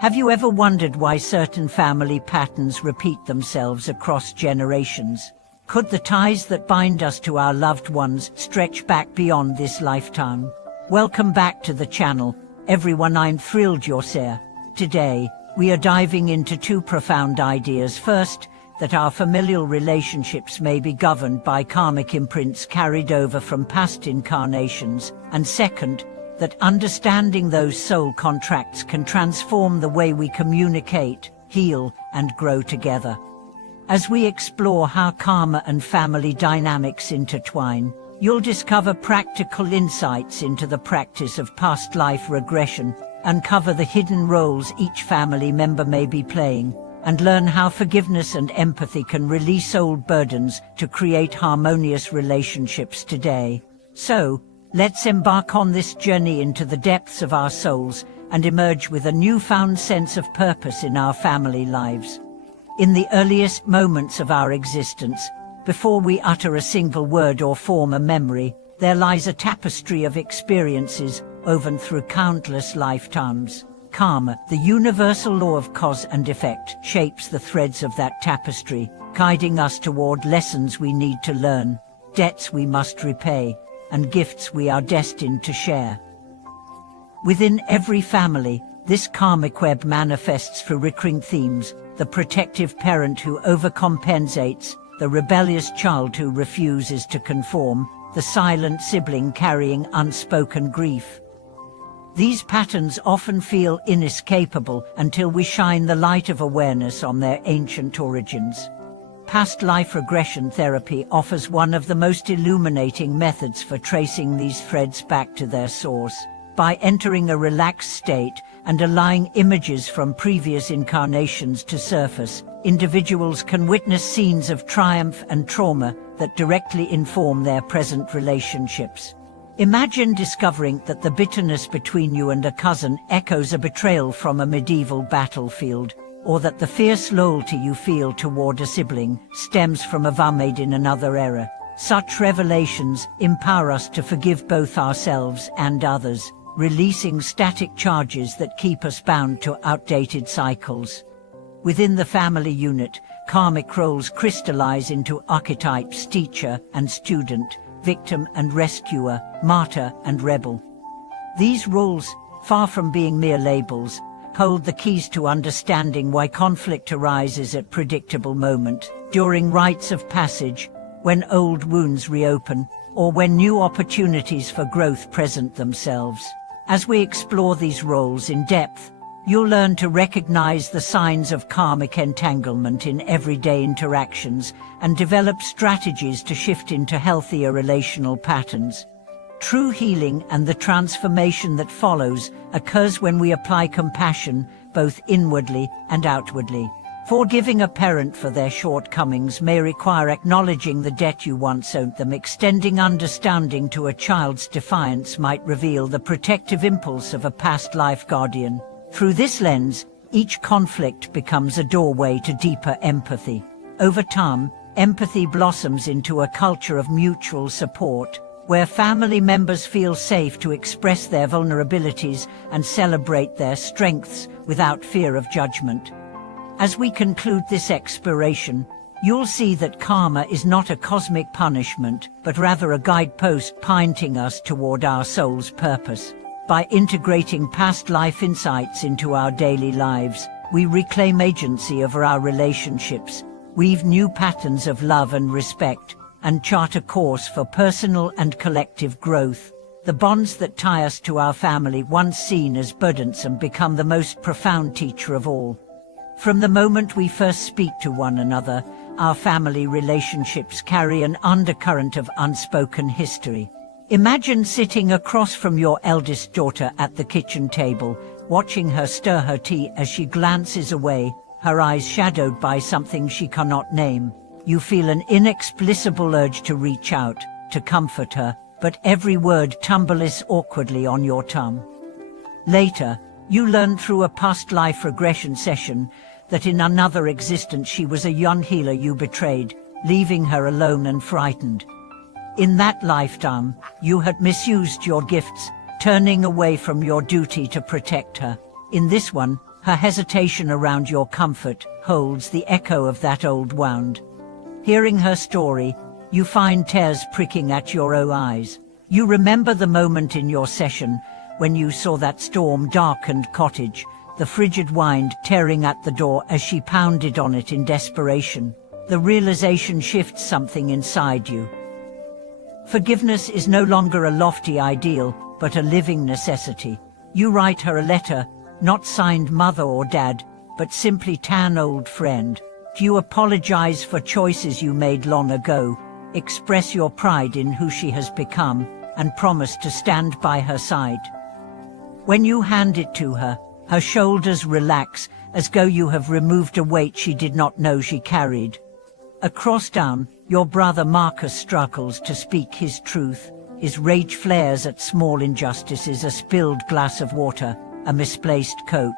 Have you ever wondered why certain family patterns repeat themselves across generations? Could the ties that bind us to our loved ones stretch back beyond this lifetime? Welcome back to the channel, everyone. I'm thrilled you're here. Today, we are diving into two profound ideas. First, that our familial relationships may be governed by karmic imprints carried over from past incarnations, and second, that understanding those soul contracts can transform the way we communicate, heal, and grow together. As we explore how karma and family dynamics intertwine, you'll discover practical insights into the practice of past life regression, uncover the hidden roles each family member may be playing, and learn how forgiveness and empathy can release old burdens to create harmonious relationships today. So, let's embark on this journey into the depths of our souls and emerge with a newfound sense of purpose in our family lives. In the earliest moments of our existence, before we utter a single word or form a memory, there lies a tapestry of experiences woven through countless lifetimes. Karma, the universal law of cause and effect, shapes the threads of that tapestry, guiding us toward lessons we need to learn, debts we must repay, and gifts we are destined to share. Within every family, this karmic web manifests through recurring themes: the protective parent who overcompensates, the rebellious child who refuses to conform, the silent sibling carrying unspoken grief. These patterns often feel inescapable until we shine the light of awareness on their ancient origins. Past life regression therapy offers one of the most illuminating methods for tracing these threads back to their source. By entering a relaxed state and allowing images from previous incarnations to surface, individuals can witness scenes of triumph and trauma that directly inform their present relationships. Imagine discovering that the bitterness between you and a cousin echoes a betrayal from a medieval battlefield, or that the fierce loyalty you feel toward a sibling stems from a vow made in another era. Such revelations empower us to forgive both ourselves and others, releasing static charges that keep us bound to outdated cycles. Within the family unit, karmic roles crystallize into archetypes: teacher and student, victim and rescuer, martyr and rebel. These roles, far from being mere labels, hold the keys to understanding why conflict arises at predictable moments, during rites of passage, when old wounds reopen, or when new opportunities for growth present themselves. As we explore these roles in depth, you'll learn to recognize the signs of karmic entanglement in everyday interactions and develop strategies to shift into healthier relational patterns. True healing and the transformation that follows occurs when we apply compassion, both inwardly and outwardly. Forgiving a parent for their shortcomings may require acknowledging the debt you once owed them. Extending understanding to a child's defiance might reveal the protective impulse of a past life guardian. Through this lens, each conflict becomes a doorway to deeper empathy. Over time, empathy blossoms into a culture of mutual support, where family members feel safe to express their vulnerabilities and celebrate their strengths without fear of judgment. As we conclude this exploration, you'll see that karma is not a cosmic punishment, but rather a guidepost pointing us toward our soul's purpose. By integrating past life insights into our daily lives, we reclaim agency over our relationships, weave new patterns of love and respect, and chart a course for personal and collective growth. The bonds that tie us to our family, once seen as burdensome, become the most profound teacher of all. From the moment we first speak to one another, our family relationships carry an undercurrent of unspoken history. Imagine sitting across from your eldest daughter at the kitchen table, watching her stir her tea as she glances away, her eyes shadowed by something she cannot name. You feel an inexplicable urge to reach out, to comfort her, but every word tumbles awkwardly on your tongue. Later, you learn through a past life regression session that in another existence she was a young healer you betrayed, leaving her alone and frightened. In that lifetime, you had misused your gifts, turning away from your duty to protect her. In this one, Her hesitation around your comfort holds the echo of that old wound. Hearing her story, you find tears pricking at your own eyes. You remember the moment in your session when you saw that storm-darkened cottage, the frigid wind tearing at the door as she pounded on it in desperation. The realization shifts something inside you. Forgiveness is no longer a lofty ideal, but a living necessity. You write her a letter, not signed Mother or Dad, but simply Tan old friend. You apologize for choices you made long ago, express your pride in who she has become, and promise to stand by her side. When you hand it to her, her shoulders relax as though you have removed a weight she did not know she carried. Across town, your brother Marcus struggles to speak his truth. His rage flares at small injustices, a spilled glass of water, a misplaced coat.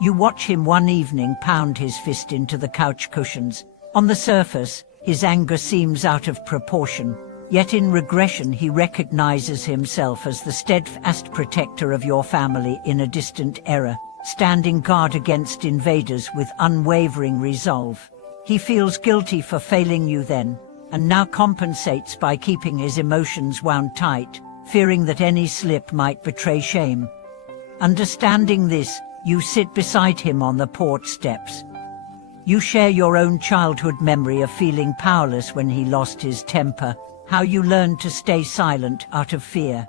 You watch him one evening pound his fist into the couch cushions. On the surface, his anger seems out of proportion, yet in regression he recognizes himself as the steadfast protector of your family in a distant era, standing guard against invaders with unwavering resolve. He feels guilty for failing you then, and now compensates by keeping his emotions wound tight, fearing that any slip might betray shame. Understanding this, you sit beside him on the porch steps. You share your own childhood memory of feeling powerless when he lost his temper, how you learned to stay silent out of fear.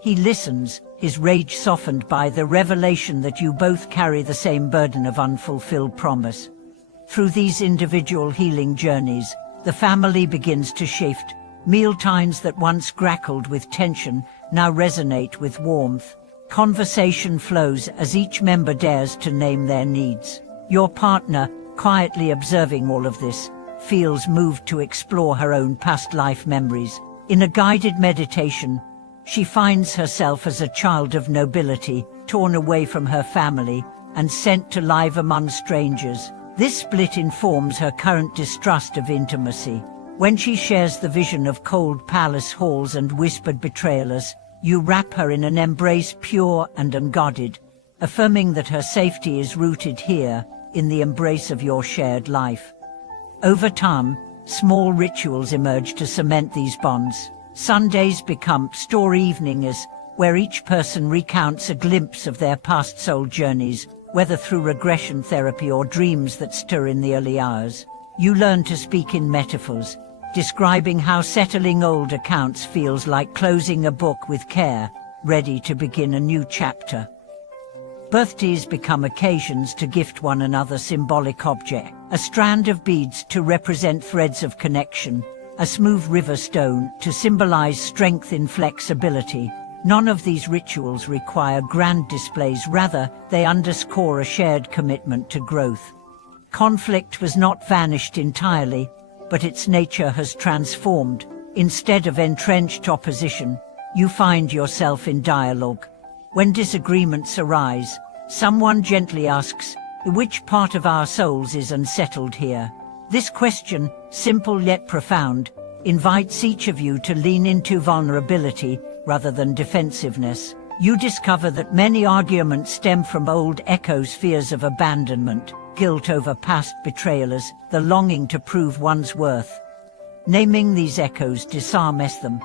He listens, his rage softened by the revelation that you both carry the same burden of unfulfilled promise. Through these individual healing journeys, the family begins to shift. Mealtimes that once grappled with tension now resonate with warmth. Conversation flows as each member dares to name their needs. Your partner, quietly observing all of this, feels moved to explore her own past life memories. In a guided meditation, she finds herself as a child of nobility, torn away from her family and sent to live among strangers. This split informs her current distrust of intimacy. When she shares the vision of cold palace halls and whispered betrayals, you wrap her in an embrace pure and unguarded, affirming that her safety is rooted here, in the embrace of your shared life. Over time, small rituals emerge to cement these bonds. Sundays become story evenings, where each person recounts a glimpse of their past soul journeys, whether through regression therapy or dreams that stir in the early hours. You learn to speak in metaphors, describing how settling old accounts feels like closing a book with care, ready to begin a new chapter. Birthdays become occasions to gift one another symbolic object, a strand of beads to represent threads of connection, a smooth river stone to symbolize strength in flexibility. None of these rituals require grand displays, rather, they underscore a shared commitment to growth. Conflict was not vanished entirely, but its nature has transformed. Instead of entrenched opposition, you find yourself in dialogue. When disagreements arise, someone gently asks, which part of our souls is unsettled here? This question, simple yet profound, invites each of you to lean into vulnerability rather than defensiveness. You discover that many arguments stem from old echoes, fears of abandonment, guilt over past betrayals, the longing to prove one's worth. Naming these echoes disarms them.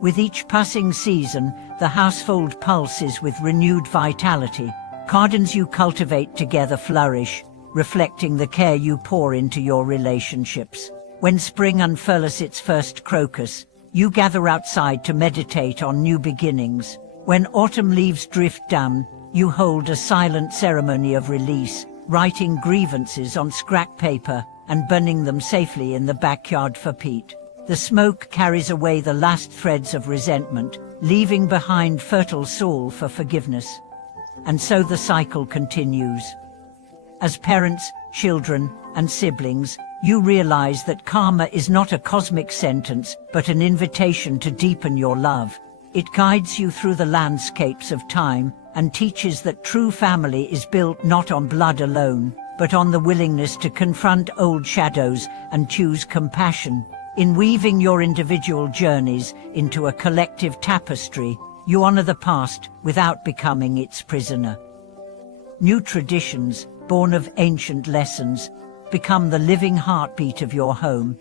With each passing season, the household pulses with renewed vitality. Gardens you cultivate together flourish, reflecting the care you pour into your relationships. When spring unfurls its first crocus, you gather outside to meditate on new beginnings. When autumn leaves drift down, you hold a silent ceremony of release, writing grievances on scrap paper and burning them safely in the backyard for Pete. The smoke carries away the last threads of resentment, leaving behind fertile soil for forgiveness. And so the cycle continues. As parents, children, and siblings, you realize that karma is not a cosmic sentence, but an invitation to deepen your love. It guides you through the landscapes of time and teaches that true family is built not on blood alone, but on the willingness to confront old shadows and choose compassion. In weaving your individual journeys into a collective tapestry, you honor the past without becoming its prisoner. New traditions, born of ancient lessons, become the living heartbeat of your home.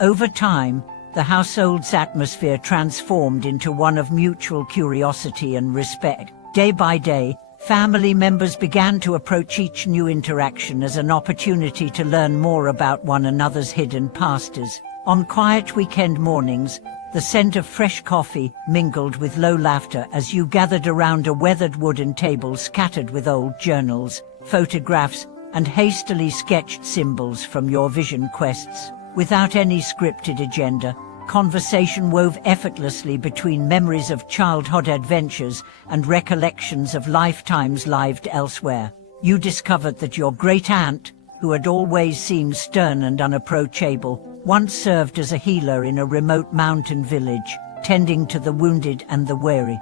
Over time, the household's atmosphere transformed into one of mutual curiosity and respect. Day by day, family members began to approach each new interaction as an opportunity to learn more about one another's hidden pasts. On quiet weekend mornings, the scent of fresh coffee mingled with low laughter as you gathered around a weathered wooden table scattered with old journals, photographs, and hastily sketched symbols from your vision quests. Without any scripted agenda, conversation wove effortlessly between memories of childhood adventures and recollections of lifetimes lived elsewhere. You discovered that your great-aunt, who had always seemed stern and unapproachable, once served as a healer in a remote mountain village, tending to the wounded and the weary.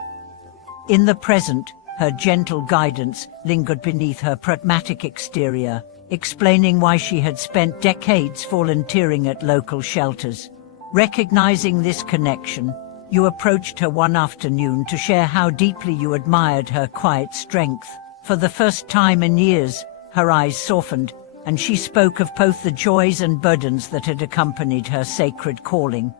In the present, her gentle guidance lingered beneath her pragmatic exterior, explaining why she had spent decades volunteering at local shelters. Recognizing this connection, you approached her one afternoon to share how deeply you admired her quiet strength. For the first time in years, her eyes softened, and she spoke of both the joys and burdens that had accompanied her sacred calling.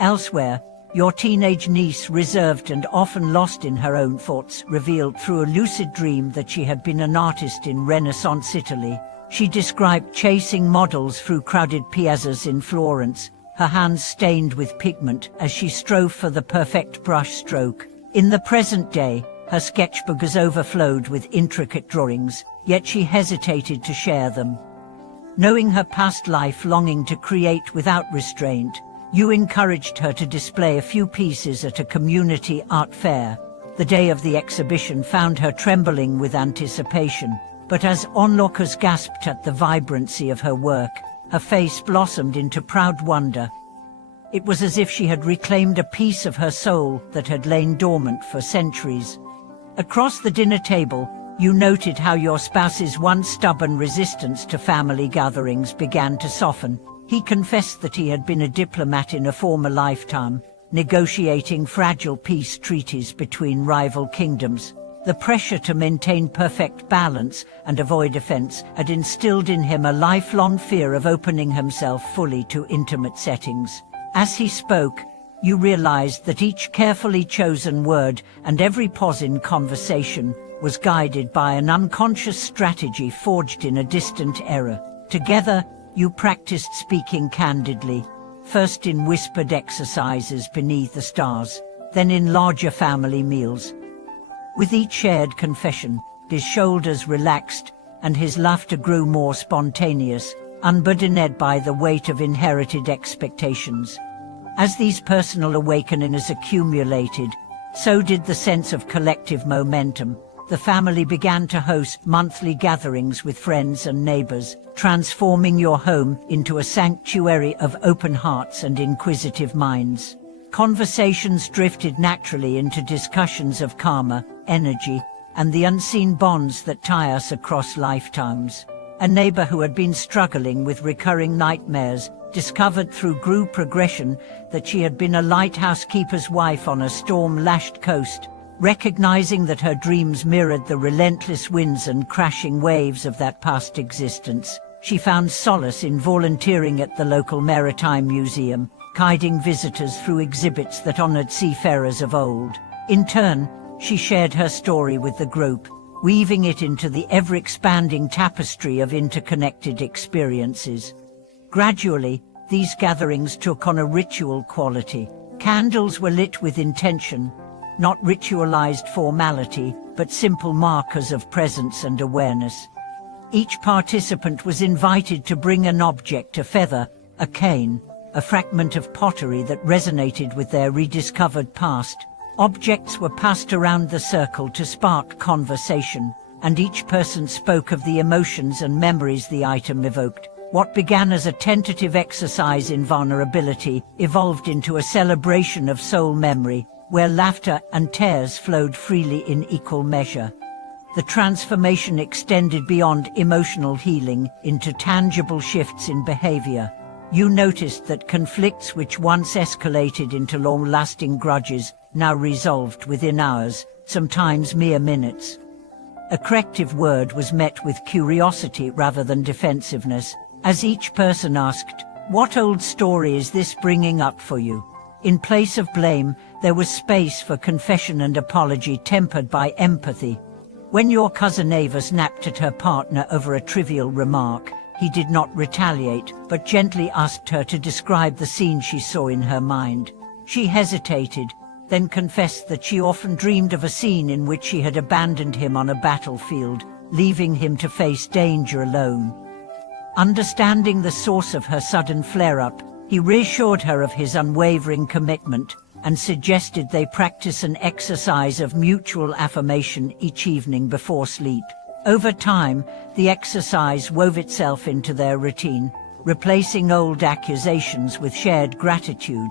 Elsewhere, your teenage niece, reserved and often lost in her own thoughts, revealed through a lucid dream that she had been an artist in Renaissance Italy. She described chasing models through crowded piazzas in Florence, her hands stained with pigment as she strove for the perfect brush stroke. In the present day, her sketchbook has overflowed with intricate drawings, yet she hesitated to share them. Knowing her past life longing to create without restraint, you encouraged her to display a few pieces at a community art fair. The day of the exhibition found her trembling with anticipation, but as onlookers gasped at the vibrancy of her work, her face blossomed into proud wonder. It was as if she had reclaimed a piece of her soul that had lain dormant for centuries. Across the dinner table, you noted how your spouse's once stubborn resistance to family gatherings began to soften. He confessed that he had been a diplomat in a former lifetime, negotiating fragile peace treaties between rival kingdoms. The pressure to maintain perfect balance and avoid offense had instilled in him a lifelong fear of opening himself fully to intimate settings. As he spoke, you realized that each carefully chosen word and every pause in conversation was guided by an unconscious strategy forged in a distant era. Together, you practiced speaking candidly, first in whispered exercises beneath the stars, then in larger family meals. With each shared confession, his shoulders relaxed and his laughter grew more spontaneous, unburdened by the weight of inherited expectations. As these personal awakenings accumulated, so did the sense of collective momentum. The family began to host monthly gatherings with friends and neighbors, transforming your home into a sanctuary of open hearts and inquisitive minds. Conversations drifted naturally into discussions of karma, energy, and the unseen bonds that tie us across lifetimes. A neighbor who had been struggling with recurring nightmares discovered through group progression that she had been a lighthouse keeper's wife on a storm-lashed coast. Recognizing that her dreams mirrored the relentless winds and crashing waves of that past existence, she found solace in volunteering at the local maritime museum, guiding visitors through exhibits that honored seafarers of old. In turn, she shared her story with the group, weaving it into the ever-expanding tapestry of interconnected experiences. Gradually, these gatherings took on a ritual quality. Candles were lit with intention, not ritualized formality, but simple markers of presence and awareness. Each participant was invited to bring an object, a feather, a cane, a fragment of pottery that resonated with their rediscovered past. Objects were passed around the circle to spark conversation, and each person spoke of the emotions and memories the item evoked. What began as a tentative exercise in vulnerability evolved into a celebration of soul memory, where laughter and tears flowed freely in equal measure. The transformation extended beyond emotional healing into tangible shifts in behavior. You noticed that conflicts which once escalated into long-lasting grudges now resolved within hours, sometimes mere minutes. A corrective word was met with curiosity rather than defensiveness, as each person asked, "What old story is this bringing up for you?" In place of blame, there was space for confession and apology tempered by empathy. When your cousin Ava snapped at her partner over a trivial remark, he did not retaliate, but gently asked her to describe the scene she saw in her mind. She hesitated, then confessed that she often dreamed of a scene in which she had abandoned him on a battlefield, leaving him to face danger alone. Understanding the source of her sudden flare-up, he reassured her of his unwavering commitment and suggested they practice an exercise of mutual affirmation each evening before sleep. Over time, the exercise wove itself into their routine, replacing old accusations with shared gratitude.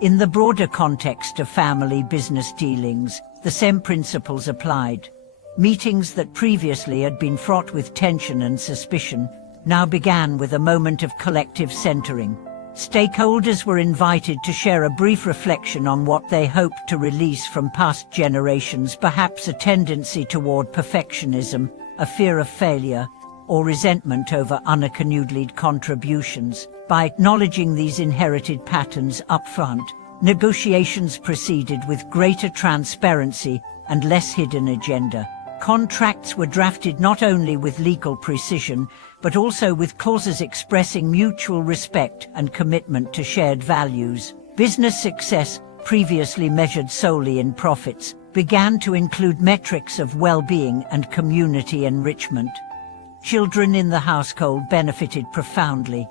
In the broader context of family business dealings, the same principles applied. Meetings that previously had been fraught with tension and suspicion now began with a moment of collective centering. Stakeholders were invited to share a brief reflection on what they hoped to release from past generations, perhaps a tendency toward perfectionism, a fear of failure, or resentment over unacknowledged contributions. By acknowledging these inherited patterns upfront, negotiations proceeded with greater transparency and less hidden agenda. Contracts were drafted not only with legal precision, but also with clauses expressing mutual respect and commitment to shared values. Business success, previously measured solely in profits, began to include metrics of well-being and community enrichment. Children in the household benefited profoundly.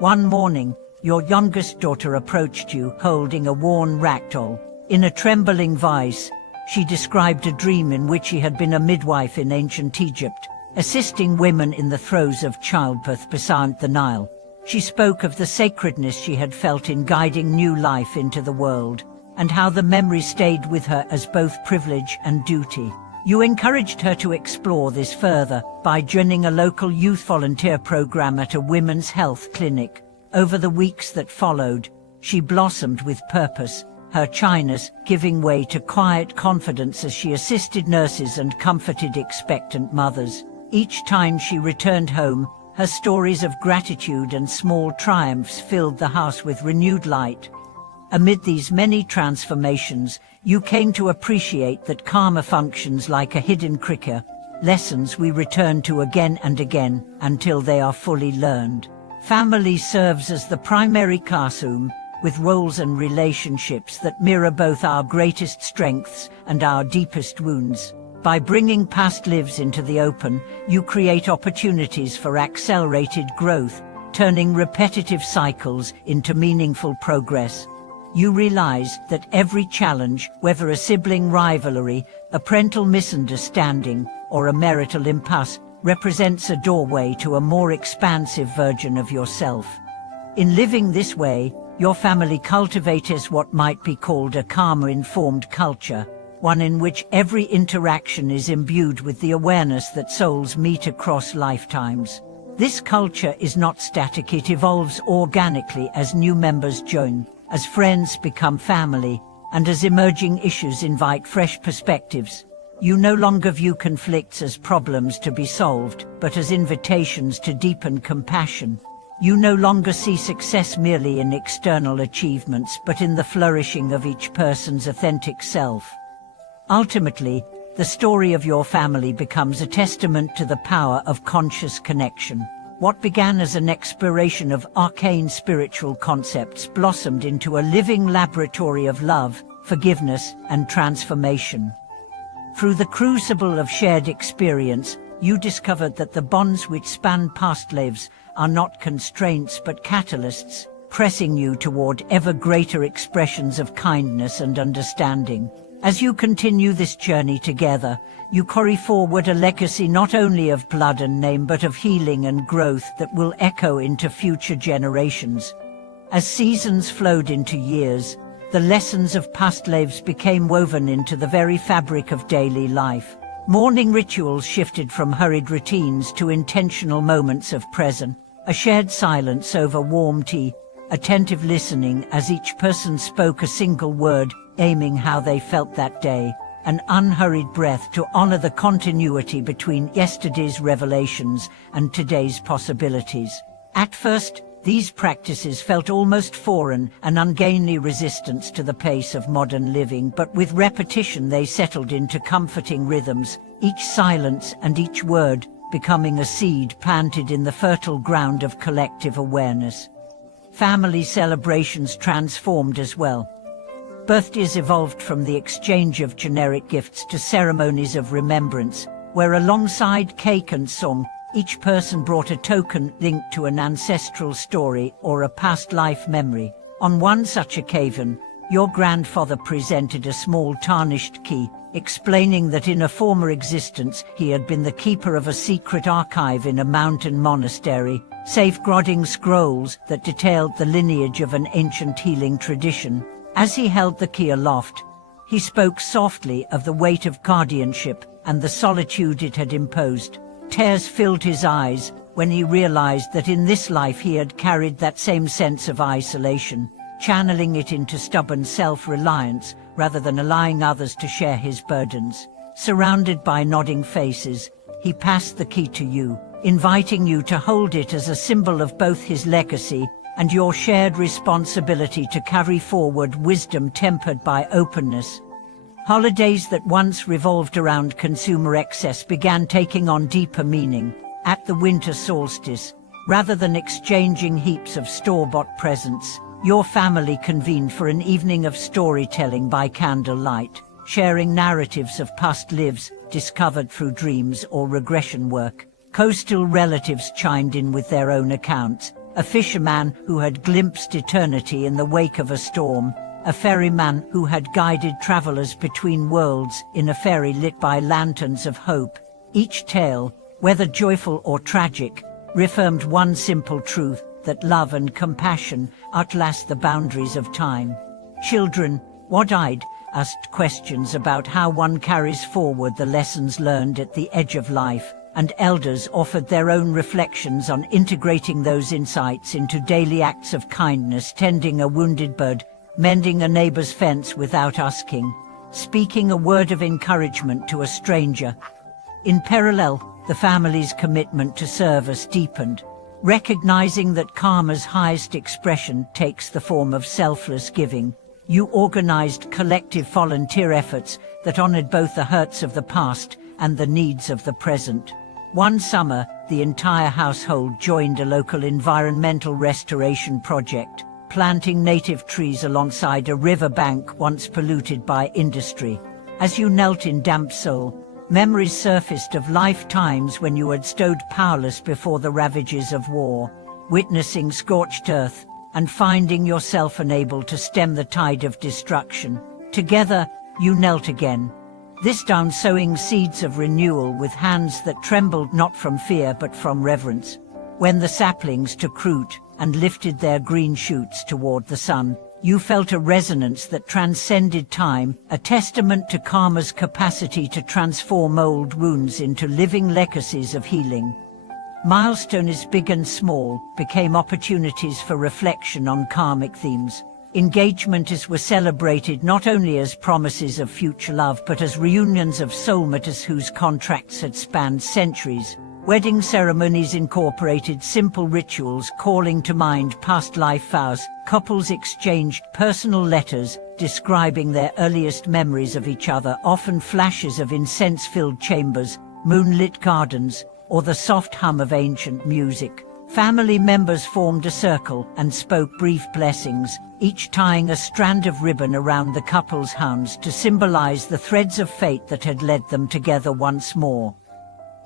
One morning, your youngest daughter approached you holding a worn ragdoll. In a trembling voice, she described a dream in which she had been a midwife in ancient Egypt, assisting women in the throes of childbirth beside the Nile. She spoke of the sacredness she had felt in guiding new life into the world, and how the memory stayed with her as both privilege and duty. You encouraged her to explore this further by joining a local youth volunteer program at a women's health clinic. Over the weeks that followed, she blossomed with purpose, her shyness giving way to quiet confidence as she assisted nurses and comforted expectant mothers. Each time she returned home, her stories of gratitude and small triumphs filled the house with renewed light. Amid these many transformations, you came to appreciate that karma functions like a hidden cricket, lessons we return to again and again until they are fully learned. Family serves as the primary classroom, with roles and relationships that mirror both our greatest strengths and our deepest wounds. By bringing past lives into the open, you create opportunities for accelerated growth, turning repetitive cycles into meaningful progress. You realize that every challenge, whether a sibling rivalry, a parental misunderstanding, or a marital impasse, represents a doorway to a more expansive version of yourself. In living this way, your family cultivates what might be called a karma-informed culture, one in which every interaction is imbued with the awareness that souls meet across lifetimes. This culture is not static, it evolves organically as new members join, as friends become family, and as emerging issues invite fresh perspectives. You no longer view conflicts as problems to be solved, but as invitations to deepen compassion. You no longer see success merely in external achievements, but in the flourishing of each person's authentic self. Ultimately, the story of your family becomes a testament to the power of conscious connection. What began as an exploration of arcane spiritual concepts blossomed into a living laboratory of love, forgiveness, and transformation. Through the crucible of shared experience, you discovered that the bonds which span past lives are not constraints but catalysts, pressing you toward ever greater expressions of kindness and understanding. As you continue this journey together, you carry forward a legacy not only of blood and name but of healing and growth that will echo into future generations. As seasons flowed into years, the lessons of past lives became woven into the very fabric of daily life. Morning rituals shifted from hurried routines to intentional moments of presence, a shared silence over warm tea, attentive listening as each person spoke a single word, aiming how they felt that day. an unhurried breath to honor the continuity between yesterday's revelations and today's possibilities. At first, these practices felt almost foreign, an ungainly resistance to the pace of modern living, but with repetition they settled into comforting rhythms, each silence and each word becoming a seed planted in the fertile ground of collective awareness. Family celebrations transformed as well. Birthdays evolved from the exchange of generic gifts to ceremonies of remembrance, where alongside cake and song, each person brought a token linked to an ancestral story or a past life memory. On one such occasion, your grandfather presented a small tarnished key, explaining that in a former existence he had been the keeper of a secret archive in a mountain monastery, safeguarding scrolls that detailed the lineage of an ancient healing tradition. As he held the key aloft, he spoke softly of the weight of guardianship and the solitude it had imposed. Tears filled his eyes when he realized that in this life he had carried that same sense of isolation, channeling it into stubborn self-reliance rather than allowing others to share his burdens. Surrounded by nodding faces, he passed the key to you, inviting you to hold it as a symbol of both his legacy and your shared responsibility to carry forward wisdom tempered by openness. Holidays that once revolved around consumer excess began taking on deeper meaning. At the winter solstice, rather than exchanging heaps of store-bought presents, your family convened for an evening of storytelling by candlelight, sharing narratives of past lives discovered through dreams or regression work. Coastal relatives chimed in with their own accounts, a fisherman who had glimpsed eternity in the wake of a storm, a ferryman who had guided travelers between worlds in a ferry lit by lanterns of hope. Each tale, whether joyful or tragic, reaffirmed one simple truth, that love and compassion outlast the boundaries of time. Children, wide-eyed, asked questions about how one carries forward the lessons learned at the edge of life, and elders offered their own reflections on integrating those insights into daily acts of kindness, tending a wounded bird, mending a neighbor's fence without asking, speaking a word of encouragement to a stranger. In parallel, the family's commitment to service deepened, recognizing that karma's highest expression takes the form of selfless giving. You organized collective volunteer efforts that honored both the hurts of the past and the needs of the present. One summer, the entire household joined a local environmental restoration project, planting native trees alongside a riverbank once polluted by industry. As you knelt in damp soil, memories surfaced of lifetimes when you had stood powerless before the ravages of war, witnessing scorched earth and finding yourself unable to stem the tide of destruction. Together, you knelt again, this time sowing seeds of renewal with hands that trembled not from fear but from reverence. When the saplings took root and lifted their green shoots toward the sun, you felt a resonance that transcended time, a testament to karma's capacity to transform old wounds into living legacies of healing. Milestones big and small became opportunities for reflection on karmic themes. Engagements were celebrated not only as promises of future love but as reunions of soulmates whose contracts had spanned centuries. Wedding ceremonies incorporated simple rituals calling to mind past life vows. Couples exchanged personal letters describing their earliest memories of each other, often flashes of incense-filled chambers, moonlit gardens, or the soft hum of ancient music. Family members formed a circle and spoke brief blessings, each tying a strand of ribbon around the couple's hands to symbolize the threads of fate that had led them together once more.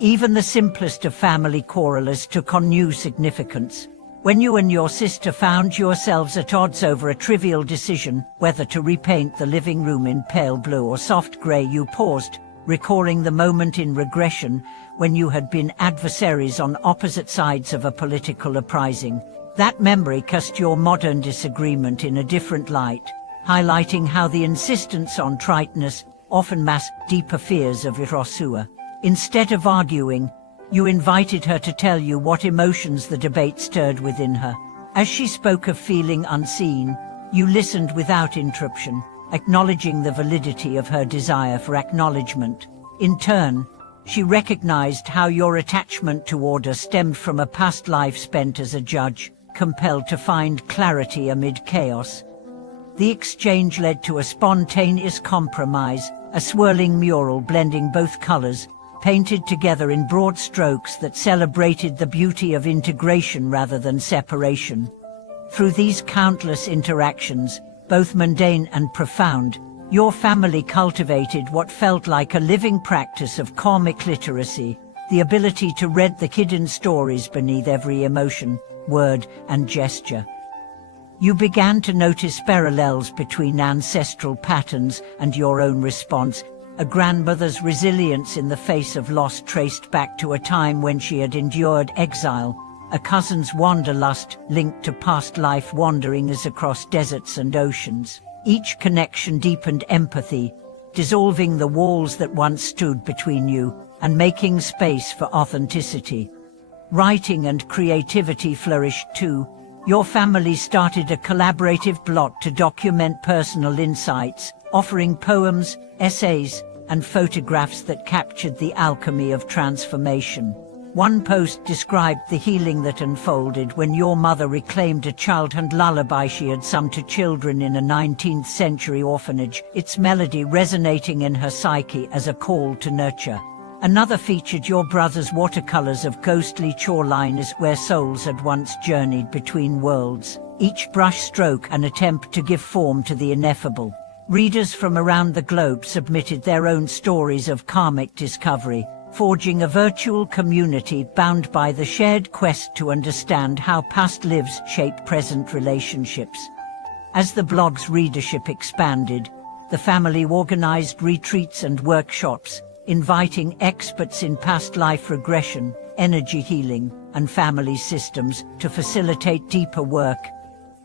Even the simplest of family quarrels took on new significance. When you and your sister found yourselves at odds over a trivial decision, whether to repaint the living room in pale blue or soft gray, you paused, recalling the moment in regression when you had been adversaries on opposite sides of a political uprising. That memory cast your modern disagreement in a different light, highlighting how the insistence on triteness often masked deeper fears of Hirosua. Instead of arguing, you invited her to tell you what emotions the debate stirred within her. As she spoke of feeling unseen, you listened without interruption, acknowledging the validity of her desire for acknowledgement. In turn, she recognized how your attachment to order stemmed from a past life spent as a judge, compelled to find clarity amid chaos. The exchange led to a spontaneous compromise, a swirling mural blending both colors, painted together in broad strokes that celebrated the beauty of integration rather than separation. Through these countless interactions, both mundane and profound, your family cultivated what felt like a living practice of karmic literacy, the ability to read the hidden stories beneath every emotion, word, and gesture. You began to notice parallels between ancestral patterns and your own response, a grandmother's resilience in the face of loss traced back to a time when she had endured exile, a cousin's wanderlust linked to past life wanderings across deserts and oceans. Each connection deepened empathy, dissolving the walls that once stood between you and making space for authenticity. Writing and creativity flourished too. Your family started a collaborative plot to document personal insights, offering poems, essays, and photographs that captured the alchemy of transformation. One post described the healing that unfolded when your mother reclaimed a childhood lullaby she had sung to children in a 19th century orphanage, its melody resonating in her psyche as a call to nurture. Another featured your brother's watercolors of ghostly shorelines where souls had once journeyed between worlds, each brush stroke an attempt to give form to the ineffable. Readers from around the globe submitted their own stories of karmic discovery, forging a virtual community bound by the shared quest to understand how past lives shape present relationships. As the blog's readership expanded, the family organized retreats and workshops, inviting experts in past life regression, energy healing, and family systems to facilitate deeper work.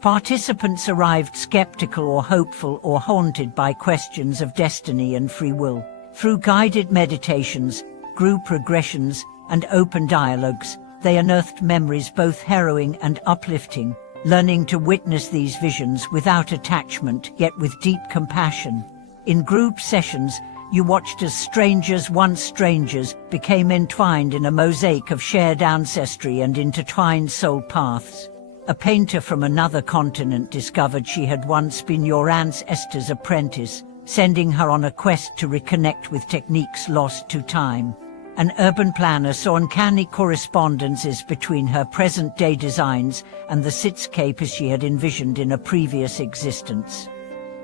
Participants arrived skeptical or hopeful or haunted by questions of destiny and free will. Through guided meditations, group regressions, and open dialogues, they unearthed memories both harrowing and uplifting, learning to witness these visions without attachment yet with deep compassion. In group sessions, you watched as strangers once strangers became entwined in a mosaic of shared ancestry and intertwined soul paths. A painter from another continent discovered she had once been your Aunt Esther's apprentice, sending her on a quest to reconnect with techniques lost to time. An urban planner saw uncanny correspondences between her present-day designs and the cityscape as she had envisioned in a previous existence.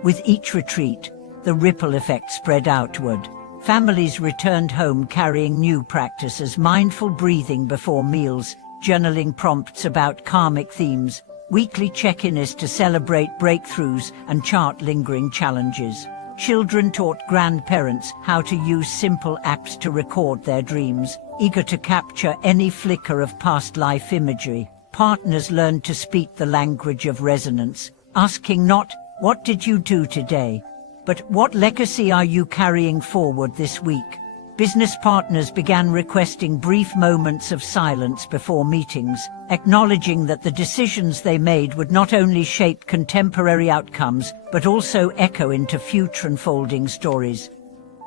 With each retreat, the ripple effect spread outward. Families returned home carrying new practices: mindful breathing before meals, journaling prompts about karmic themes, weekly check-ins to celebrate breakthroughs and chart lingering challenges. Children taught grandparents how to use simple apps to record their dreams, eager to capture any flicker of past life imagery. Partners learned to speak the language of resonance, asking not, "What did you do today?" but "What legacy are you carrying forward this week?" Business partners began requesting brief moments of silence before meetings, acknowledging that the decisions they made would not only shape contemporary outcomes, but also echo into future unfolding stories.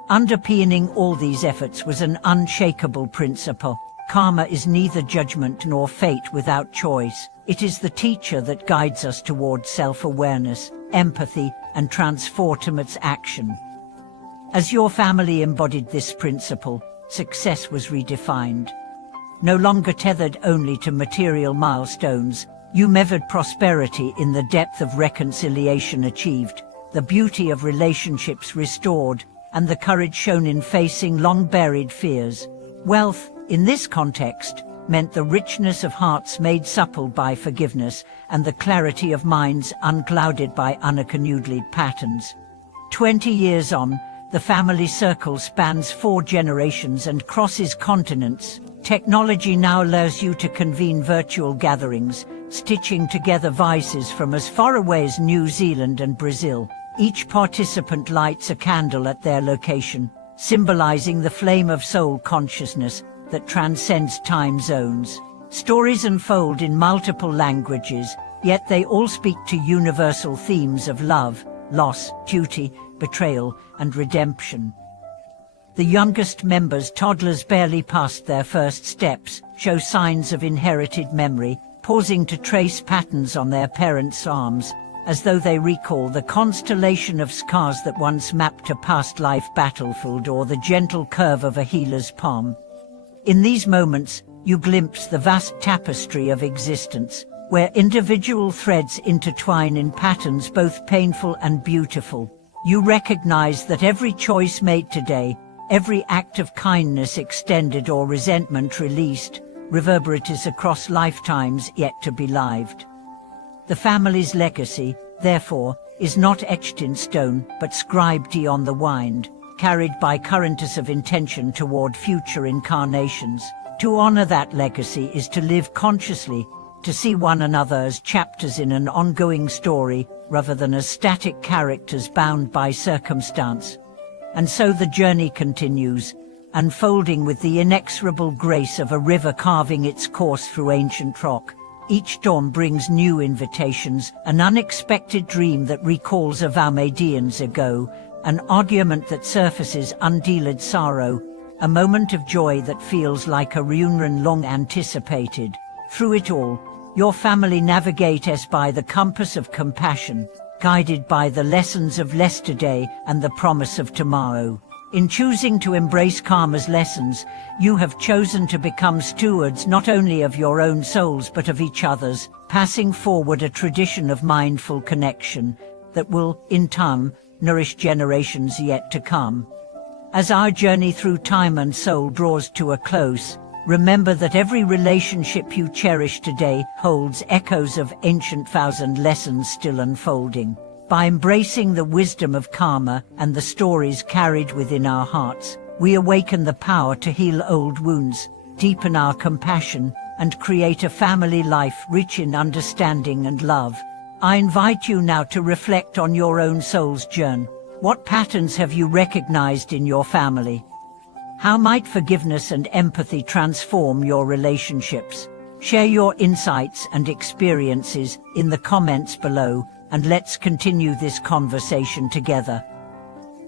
Underpinning all these efforts was an unshakable principle: karma is neither judgment nor fate without choice. It is the teacher that guides us towards self-awareness, empathy, and transformative action. As your family embodied this principle, success was redefined. No longer tethered only to material milestones, you measured prosperity in the depth of reconciliation achieved, the beauty of relationships restored, and the courage shown in facing long-buried fears. Wealth, in this context, meant the richness of hearts made supple by forgiveness and the clarity of minds unclouded by unaccumulated patterns. 20 years on, the family circle spans 4 generations and crosses continents. Technology now allows you to convene virtual gatherings, stitching together voices from as far away as New Zealand and Brazil. Each participant lights a candle at their location, symbolizing the flame of soul consciousness that transcends time zones. Stories unfold in multiple languages, yet they all speak to universal themes of love, loss, duty, betrayal, and redemption. The youngest members, toddlers barely past their first steps, show signs of inherited memory, pausing to trace patterns on their parents' arms, as though they recall the constellation of scars that once mapped a past life battlefield or the gentle curve of a healer's palm. In these moments, you glimpse the vast tapestry of existence, where individual threads intertwine in patterns both painful and beautiful. You recognize that every choice made today, every act of kindness extended or resentment released, reverberates across lifetimes yet to be lived. The family's legacy, therefore, is not etched in stone, but scribed on the wind, carried by currents of intention toward future incarnations. To honor that legacy is to live consciously, to see one another as chapters in an ongoing story, rather than as static characters bound by circumstance. And so the journey continues, unfolding with the inexorable grace of a river carving its course through ancient rock. Each dawn brings new invitations, an unexpected dream that recalls a vow made eons ago, an argument that surfaces undealed sorrow, a moment of joy that feels like a reunion long anticipated. Through it all, your family navigates by the compass of compassion, guided by the lessons of yesterday and the promise of tomorrow. In choosing to embrace karma's lessons, you have chosen to become stewards not only of your own souls but of each other's, passing forward a tradition of mindful connection that will, in time, nourish generations yet to come. As our journey through time and soul draws to a close, remember that every relationship you cherish today holds echoes of ancient vows and lessons still unfolding. By embracing the wisdom of karma and the stories carried within our hearts, we awaken the power to heal old wounds, deepen our compassion, and create a family life rich in understanding and love. I invite you now to reflect on your own soul's journey. What patterns have you recognized in your family? How might forgiveness and empathy transform your relationships? Share your insights and experiences in the comments below, and let's continue this conversation together.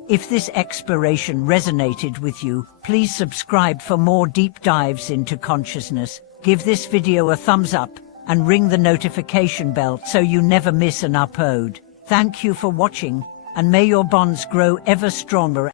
If this exploration resonated with you, please subscribe for more deep dives into consciousness. Give this video a thumbs up and ring the notification bell so you never miss an upload. Thank you for watching, and may your bonds grow ever stronger.